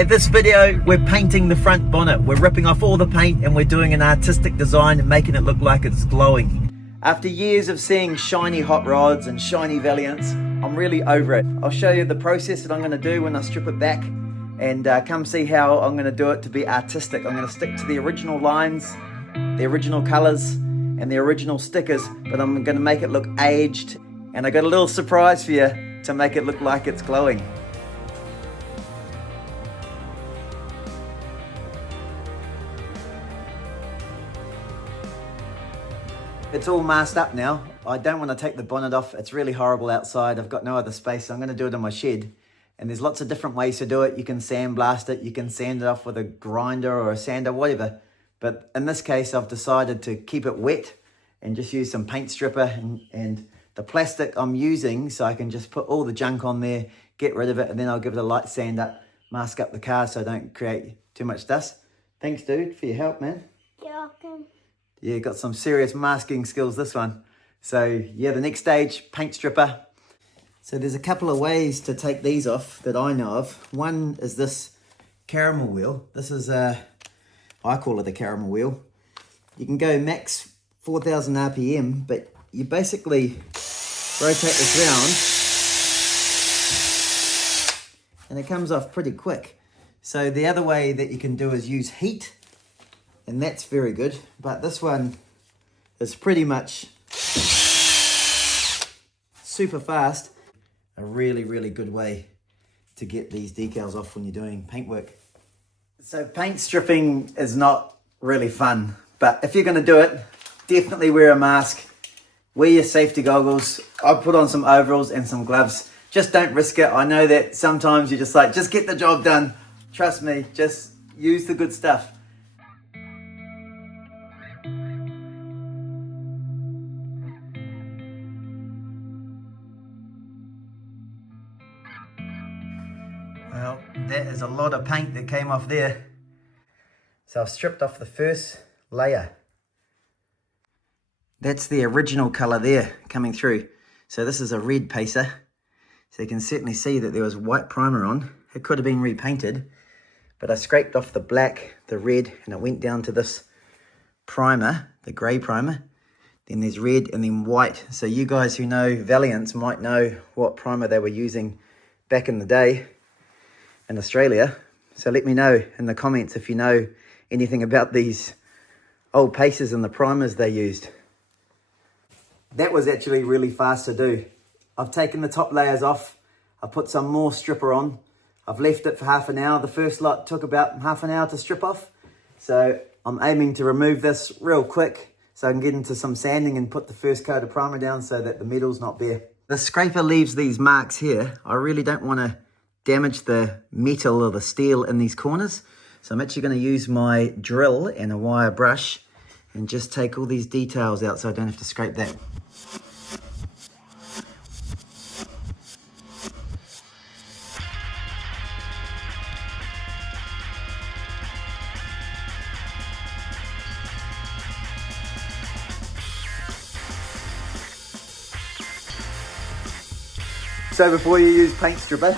Okay, this video, we're painting the front bonnet. We're ripping off all the paint and we're doing an artistic design and making it look like it's glowing. After years of seeing shiny hot rods and shiny Valiants, I'm really over it. I'll show you the process that I'm going to do when I strip it back, and come see how I'm going to do it to be artistic. I'm going to stick to the original lines, the original colors and the original stickers, but I'm going to make it look aged, and I got a little surprise for you to make it look like it's glowing. It's all masked up now. I don't want to take the bonnet off. It's really horrible outside. I've got no other space, so I'm going to do it in my shed. And there's lots of different ways to do it. You can sandblast it, you can sand it off with a grinder or a sander, whatever. But in this case, I've decided to keep it wet and just use some paint stripper and the plastic I'm using, so I can just put all the junk on there, get rid of it, and then I'll give it a light sand up, mask up the car so I don't create too much dust. Thanks, dude, for your help, man. You're welcome. Yeah, got some serious masking skills, this one. So yeah, the next stage, paint stripper. So there's a couple of ways to take these off that I know of. One is this caramel wheel. This is I call it a caramel wheel. You can go max 4,000 RPM, but you basically rotate this round and it comes off pretty quick. So the other way that you can do is use heat, and that's very good, but this one is pretty much super fast. A really, really good way to get these decals off when you're doing paint work. So paint stripping is not really fun, but if you're going to do it, definitely wear a mask, wear your safety goggles. I'll put on some overalls and some gloves. Just don't risk it. I know that sometimes you're just like, just get the job done. Trust me, just use the good stuff. Well, that is a lot of paint that came off there. So I've stripped off the first layer. That's the original color there coming through. So this is a red Pacer. So you can certainly see that there was white primer on. It could have been repainted, but I scraped off the black, the red, and it went down to this primer, the gray primer. Then there's red and then white. So you guys who know Valiants might know what primer they were using back in the day in Australia. So let me know in the comments if you know anything about these old Pacers and the primers they used. That was actually really fast to do. I've taken the top layers off. I put some more stripper on. I've left it for half an hour. The first lot took about half an hour to strip off. So I'm aiming to remove this real quick so I can get into some sanding and put the first coat of primer down so that the metal's not bare. The scraper leaves these marks here. I really don't want to damage the metal or the steel in these corners. So I'm actually going to use my drill and a wire brush and just take all these details out so I don't have to scrape that. So before you use paint stripper,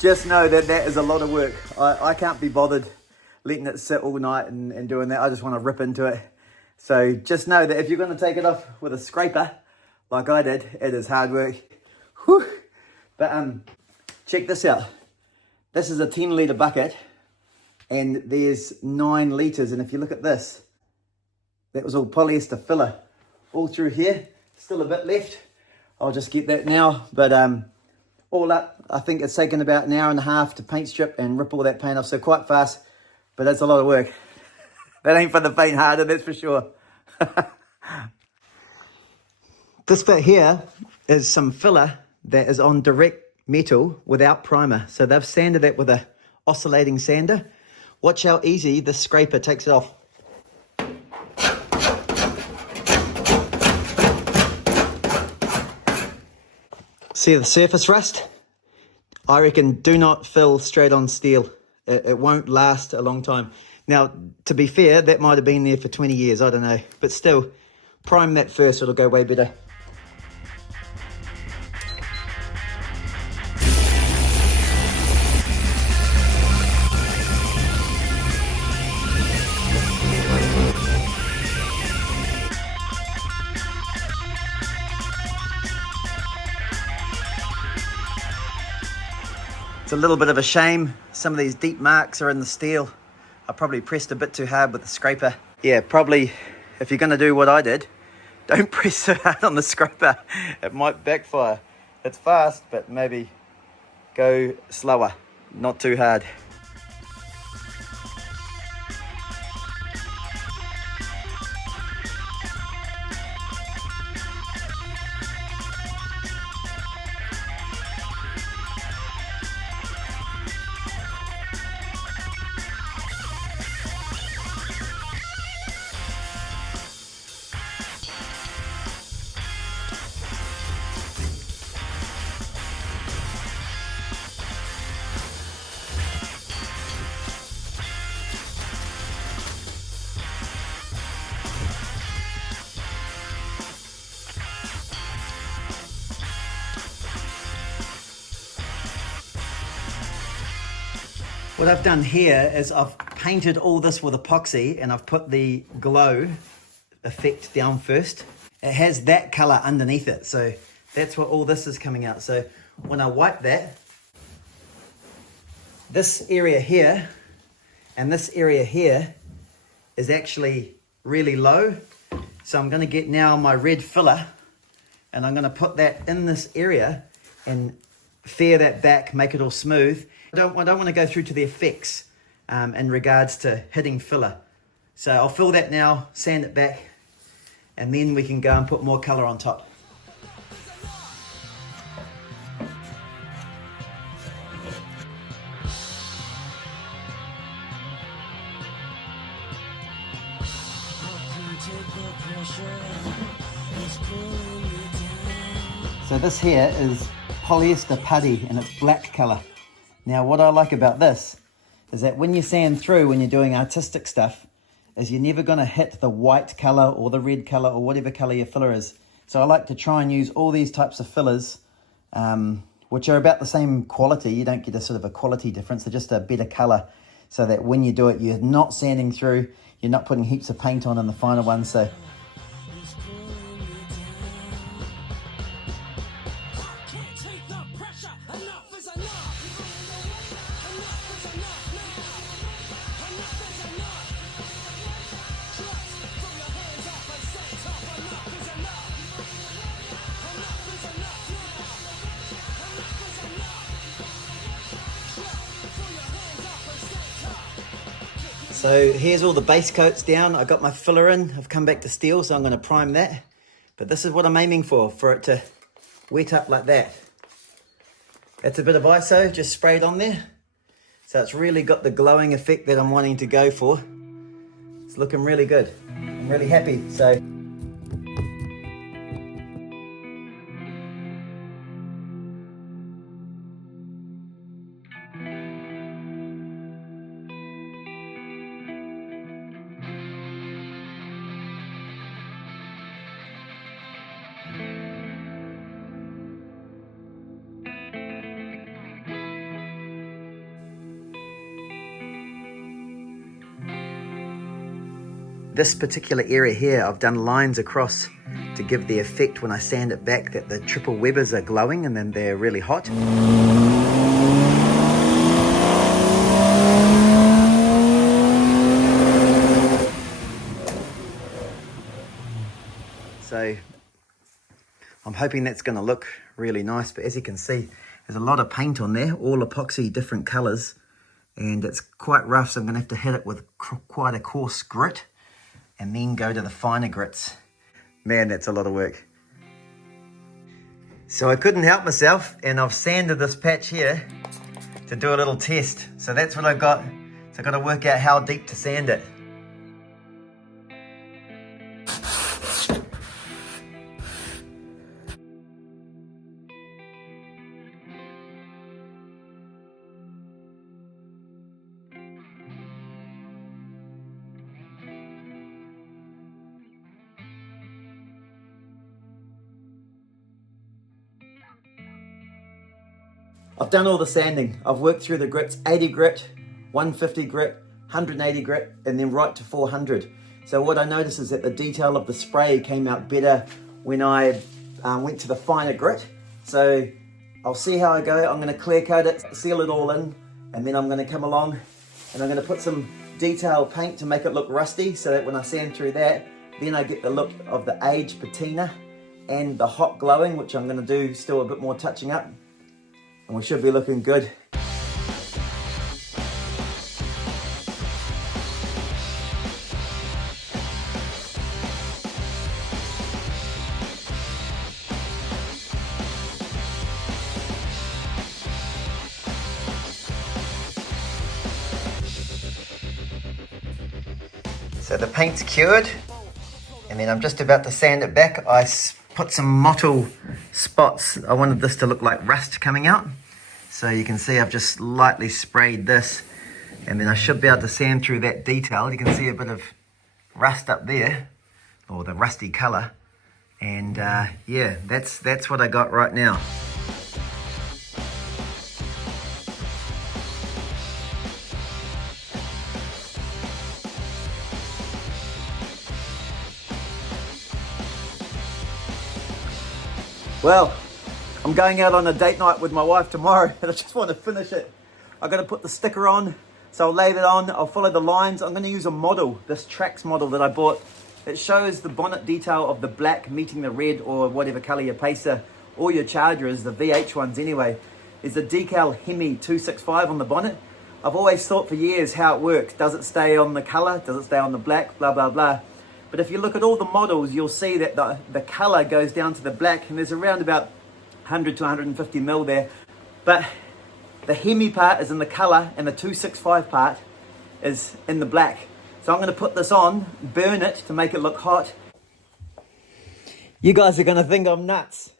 just know that that is a lot of work. I can't be bothered letting it sit all night and doing that. I just want to rip into it. So just know that if you're going to take it off with a scraper, like I did, it is hard work. Whew. But check this out. This is a 10-litre bucket and there's 9 litres. And if you look at this, that was all polyester filler all through here. Still a bit left. I'll just get that now. But all up, I think it's taken about an hour and a half to paint strip and rip all that paint off. So quite fast, but that's a lot of work. That ain't for the faint-hearted, that's for sure. This bit here is some filler that is on direct metal without primer. So they've sanded it with a oscillating sander. Watch how easy this scraper takes it off. See the surface rust? I reckon do not fill straight on steel. It won't last a long time. Now, to be fair, that might have been there for 20 years, I don't know. But still, prime that first, it'll go way better. a little bit of a shame. Some of these deep marks are in the steel. I probably pressed a bit too hard with the scraper. Yeah, probably if you're going to do what I did, don't press so hard on the scraper. It might backfire. It's fast, but maybe go slower, not too hard. What I've done here is I've painted all this with epoxy and I've put the glow effect down first. It has that color underneath it, so that's what all this is coming out. So when I wipe that, this area here and this area here is actually really low. So I'm going to get now my red filler and I'm going to put that in this area and fair that back, make it all smooth. I don't want to go through to the effects in regards to hitting filler. So I'll fill that now, sand it back, and then we can go and put more color on top. So this here is polyester putty and it's black color. Now what I like about this is that when you sand through, when you're doing artistic stuff, is you're never going to hit the white color or the red color or whatever color your filler is. So I like to try and use all these types of fillers, which are about the same quality. You don't get a sort of a quality difference, they're just a better color, so that when you do it, you're not sanding through, you're not putting heaps of paint on in the final one. So So here's all the base coats down. I got my filler in. I've come back to steel, so I'm going to prime that. But this is what I'm aiming for it to wet up like that. That's a bit of ISO just sprayed on there. So it's really got the glowing effect that I'm wanting to go for. It's looking really good. I'm really happy. So this particular area here, I've done lines across to give the effect when I sand it back that the triple webbers are glowing and then they're really hot. So I'm hoping that's going to look really nice, but as you can see, there's a lot of paint on there, all epoxy, different colors, and it's quite rough, so I'm going to have to hit it with quite a coarse grit and then go to the finer grits. Man, that's a lot of work. So I couldn't help myself, and I've sanded this patch here to do a little test. So that's what I got. So I've got to work out how deep to sand it. I've done all the sanding. I've worked through the grits, 80 grit, 150 grit, 180 grit, and then right to 400. So what I noticed is that the detail of the spray came out better when I went to the finer grit. So I'll see how I go. I'm going to clear coat it, seal it all in, and then I'm going to come along and I'm going to put some detail paint to make it look rusty, so that when I sand through that, then I get the look of the aged patina and the hot glowing, which I'm going to do still a bit more touching up, and we should be looking good. So the paint's cured, and then I'm just about to sand it back. I put some mottle spots. I wanted this to look like rust coming out. So you can see I've just lightly sprayed this, and then I should be able to sand through that detail. You can see a bit of rust up there, or the rusty colour. And yeah, that's what I got right now. Well, I'm going out on a date night with my wife tomorrow, and I just want to finish it. I've got to put the sticker on, so I'll lay that on, I'll follow the lines. I'm going to use a model, this Trax model that I bought. It shows the bonnet detail of the black meeting the red, or whatever colour your Pacer or your Charger is, the VH ones anyway. Is a decal Hemi 265 on the bonnet. I've always thought for years how it works. Does it stay on the colour? Does it stay on the black? Blah, blah, blah. But if you look at all the models, you'll see that the colour goes down to the black, and there's around about 100 to 150 mil there. But the Hemi part is in the colour, and the 265 part is in the black. So I'm going to put this on, burn it to make it look hot. You guys are going to think I'm nuts.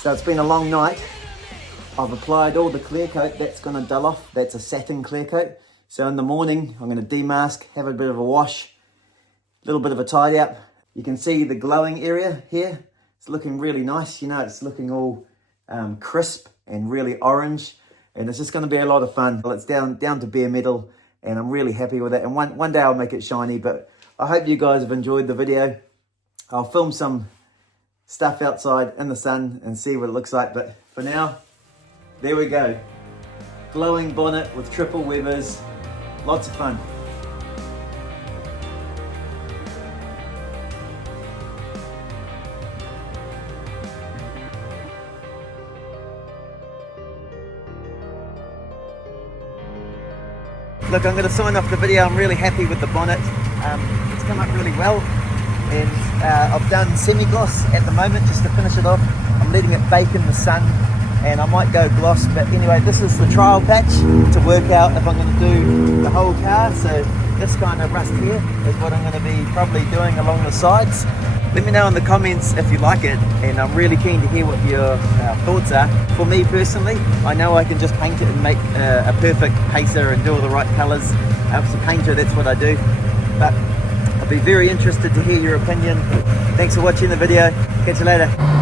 So it's been a long night. I've applied all the clear coat. That's going to dull off. That's a satin clear coat. So in the morning, I'm going to demask, have a bit of a wash, a little bit of a tidy up. You can see the glowing area here. It's looking really nice. You know, it's looking all crisp and really orange. And it's just going to be a lot of fun. Well, it's down to bare metal, and I'm really happy with it. And one day I'll make it shiny, but I hope you guys have enjoyed the video. I'll film some stuff outside in the sun and see what it looks like, but for now, there we go. Glowing bonnet with triple weathers, lots of fun. Look, I'm going to sign off the video. I'm really happy with the bonnet. It's come up really well. And I've done semi-gloss at the moment just to finish it off. I'm letting it bake in the sun, and I might go gloss, but anyway, this is the trial patch to work out if I'm going to do the whole car. So this kind of rust here is what I'm going to be probably doing along the sides. Let me know in the comments if you like it, and I'm really keen to hear what your thoughts are. For me personally, I know I can just paint it and make a perfect Pacer and do all the right colours. As a painter, that's what I do. But I'll be very interested to hear your opinion. Thanks for watching the video. Catch you later.